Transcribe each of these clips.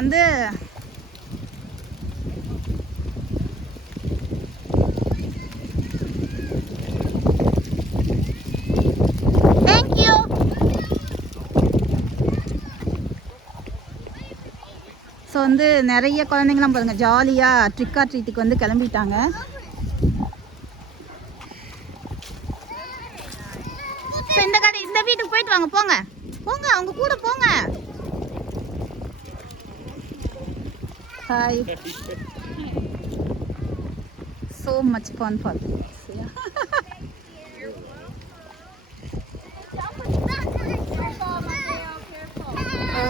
வந்து thank you. So வந்து நிறைய குழந்தைங்களாம் பாருங்கள் ஜாலியாக ட்ரிக் ஆர் ட்ரீட்டுக்கு வந்து கிளம்பிட்டாங்க. ஸோ இந்த வீட்டுக்கு போயிட்டு வாங்க, போங்க போங்க, அவங்க கூட போங்க. Hi. So much fun for kids.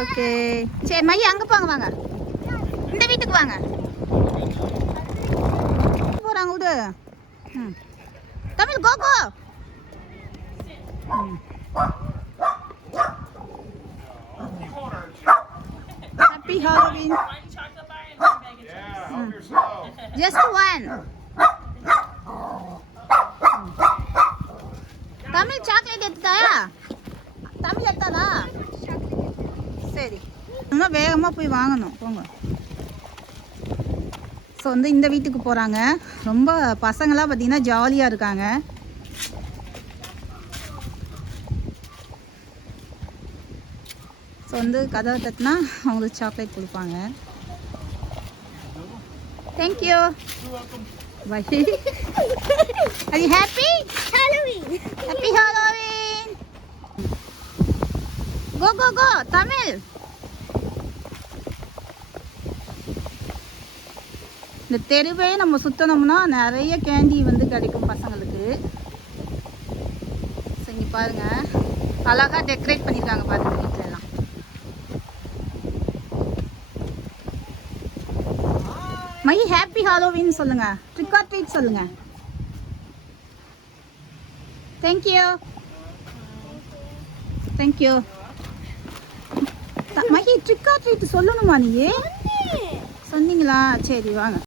Okay சரி மையா அங்கே போங்க, வாங்க இந்த வீட்டுக்கு வாங்க. போகிறாங்க விடு. ம் தமிழ் கோகோ. Happy Halloween. Just one. Tamil chocolate எடுத்தாயா? தமிழ் எடுத்தாதா? சரி இன்னும் வேகமாக போய் வாங்கணும், போங்க. ஸோ வந்து இந்த வீட்டுக்கு போகிறாங்க. ரொம்ப பசங்களாம் பார்த்தீங்கன்னா ஜாலியாக இருக்காங்க. ஸோ வந்து கதவை தட்டினா அவங்களுக்கு சாக்லேட் கொடுப்பாங்க. Thank you. Bye. Are you happy? Halloween. Happy Halloween. Go go go Tamil. இந்த தெருவே நம்ம சுத்தணும்னா நிறைய கேண்டி வந்து கிடைக்கும் பசங்களுக்கு. ஸோ இங்கே பாருங்க அழகாக டெக்கரேட் பண்ணியிருக்காங்க பாருங்க வீட்டில எல்லாம். மை ஹாப்பி ஹாலோவின் சொல்லுங்க, ட்ரிக் ஆர் ட்ரீட் சொல்லுங்க. Thank you thank you. Magi trick or treat சொல்லணுமா? நீ சொன்னீங்களா? சரி வாங்க.